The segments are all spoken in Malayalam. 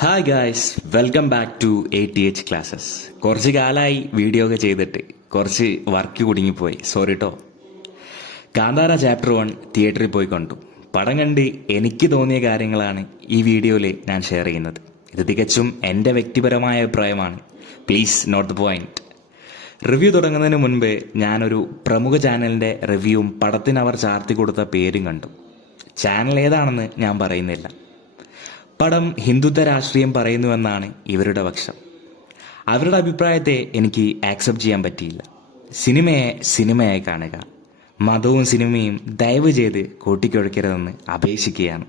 Hi guys, welcome back to ATH classes. കുറച്ച് കാലമായി വീഡിയോ ഒക്കെ ചെയ്തിട്ട് കുറച്ച് വർക്ക് കുടുങ്ങിപ്പോയി, സോറി കേട്ടോ. കാന്താര ചാപ്റ്റർ 1 തിയേറ്ററിൽ പോയി കണ്ടു. പടം കണ്ട് എനിക്ക് തോന്നിയ കാര്യങ്ങളാണ് ഈ വീഡിയോയിൽ ഞാൻ ഷെയർ ചെയ്യുന്നത്. ഇത് തികച്ചും എൻ്റെ വ്യക്തിപരമായ അഭിപ്രായമാണ്. Please note the point. Review തുടങ്ങുന്നതിന് മുൻപ് ഞാനൊരു പ്രമുഖ ചാനലിൻ്റെ റിവ്യൂവും പടത്തിന് അവർ ചാർത്തി കൊടുത്ത പേരും കണ്ടു. ചാനൽ ഏതാണെന്ന് ഞാൻ പറയുന്നില്ല. പടം ഹിന്ദുത്വ രാഷ്ട്രീയം പറയുന്നുവെന്നാണ് ഇവരുടെ പക്ഷം. അവരുടെ അഭിപ്രായത്തെ എനിക്ക് ആക്സെപ്റ്റ് ചെയ്യാൻ പറ്റിയില്ല. സിനിമയെ സിനിമയായി കാണുക, മതവും സിനിമയും ദയവ് ചെയ്ത് കൂട്ടിക്കുഴയ്ക്കരുതെന്ന് അപേക്ഷിക്കുകയാണ്.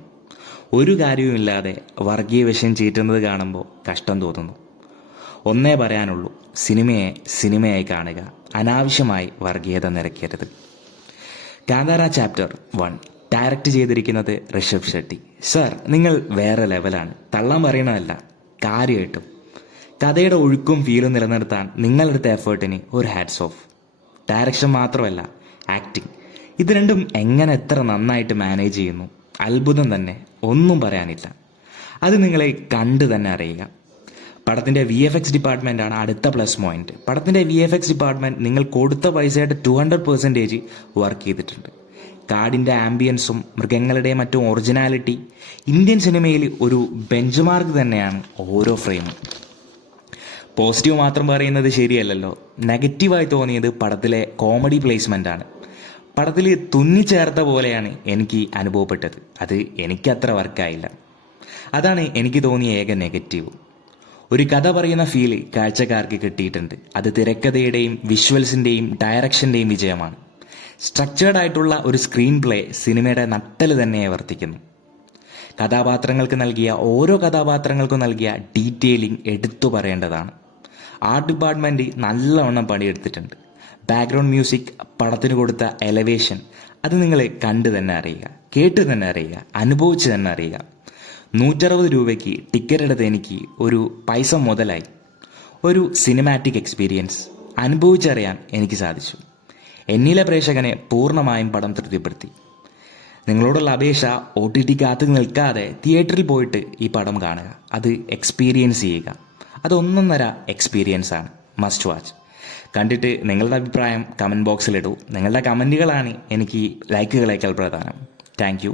ഒരു കാര്യവുമില്ലാതെ വർഗീയ വിഷയം ചീറ്റുന്നത് കാണുമ്പോൾ കഷ്ടം തോന്നുന്നു. ഒന്നേ പറയാനുള്ളൂ, സിനിമയെ സിനിമയായി കാണുക, അനാവശ്യമായി വർഗീയത നിറയ്ക്കരുത്. കാന്താര ചാപ്റ്റർ 1 ഡയറക്റ്റ് ചെയ്തിരിക്കുന്നത് ഋഷഭ് ഷെട്ടി. സർ, നിങ്ങൾ വേറെ ലെവലാണ്. തള്ളാൻ പറയണതല്ല, കാര്യമായിട്ടും കഥയുടെ ഒഴുക്കും ഫീലും നിലനിർത്താൻ നിങ്ങളെടുത്ത എഫേർട്ടിന് ഒരു ഹാറ്റ്സ് ഓഫ്. ഡയറക്ഷൻ മാത്രമല്ല, ആക്ടിങ്, ഇത് രണ്ടും എങ്ങനെ എത്ര നന്നായിട്ട് മാനേജ് ചെയ്യുന്നു, അത്ഭുതം തന്നെ, ഒന്നും പറയാനില്ല. അത് നിങ്ങളെ കണ്ടു തന്നെ അറിയുക. പടത്തിൻ്റെ VFX ഡിപ്പാർട്ട്മെൻറ്റാണ് അടുത്ത പ്ലസ് പോയിന്റ്. പടത്തിൻ്റെ VFX ഡിപ്പാർട്ട്മെൻറ്റ് നിങ്ങൾ കൊടുത്ത പൈസയുടെ 200% വർക്ക് ചെയ്തിട്ടുണ്ട്. കാടിൻ്റെ ആംബിയൻസും മൃഗങ്ങളുടെ മറ്റും ഒറിജിനാലിറ്റി ഇന്ത്യൻ സിനിമയിൽ ഒരു ബെഞ്ച് മാർക്ക് തന്നെയാണ് ഓരോ ഫ്രെയിമും. പോസിറ്റീവ് മാത്രം പറയുന്നത് ശരിയല്ലല്ലോ. നെഗറ്റീവായി തോന്നിയത് പടത്തിലെ കോമഡി പ്ലേസ്മെൻ്റ് ആണ്. പടത്തിൽ തുന്നിച്ചേർത്ത പോലെയാണ് എനിക്ക് അനുഭവപ്പെട്ടത്. അത് എനിക്കത്ര വർക്കായില്ല. അതാണ് എനിക്ക് തോന്നിയ ഏക നെഗറ്റീവ്. ഒരു കഥ പറയുന്ന ഫീല് കാഴ്ചക്കാർക്ക് കിട്ടിയിട്ടുണ്ട്. അത് തിരക്കഥയുടെയും വിഷ്വൽസിൻ്റെയും ഡയറക്ഷൻ്റെയും വിജയമാണ്. സ്ട്രക്ചേർഡ് ആയിട്ടുള്ള ഒരു സ്ക്രീൻ പ്ലേ സിനിമയുടെ നട്ടല് തന്നെ വർത്തിക്കുന്നു. ഓരോ കഥാപാത്രങ്ങൾക്കും നൽകിയ ഡീറ്റെയിലിംഗ് എടുത്തു പറയേണ്ടതാണ്. ആർട്ട് ഡിപ്പാർട്ട്മെൻറ്റ് നല്ലവണ്ണം പണിയെടുത്തിട്ടുണ്ട്. ബാക്ക്ഗ്രൗണ്ട് മ്യൂസിക്, പടത്തിന് കൊടുത്ത എലവേഷൻ, അത് നിങ്ങൾ കണ്ടു തന്നെ അറിയുക, കേട്ട് തന്നെ അറിയുക, അനുഭവിച്ച് തന്നെ അറിയുക. 160 രൂപയ്ക്ക് ടിക്കറ്റ് എടുത്ത് എനിക്ക് ഒരു പൈസ മുതലായി. ഒരു സിനിമാറ്റിക് എക്സ്പീരിയൻസ് അനുഭവിച്ചറിയാൻ എനിക്ക് സാധിച്ചു. എന്നിലെ പ്രേക്ഷകനെ പൂർണ്ണമായും പടം തൃപ്തിപ്പെടുത്തി. നിങ്ങളോടുള്ള അപേക്ഷ, OTT കാത്തു നിൽക്കാതെ തിയേറ്ററിൽ പോയിട്ട് ഈ പടം കാണുക, അത് എക്സ്പീരിയൻസ് ചെയ്യുക. അത് ഒന്നൊന്നര എക്സ്പീരിയൻസ് ആണ്, മസ്റ്റ് വാച്ച്. കണ്ടിട്ട് നിങ്ങളുടെ അഭിപ്രായം കമൻറ്റ് ബോക്സിലിടൂ. നിങ്ങളുടെ കമൻറ്റുകളാണ് എനിക്ക് ലൈക്കുകളേക്കാൾ പ്രധാനം. Thank you.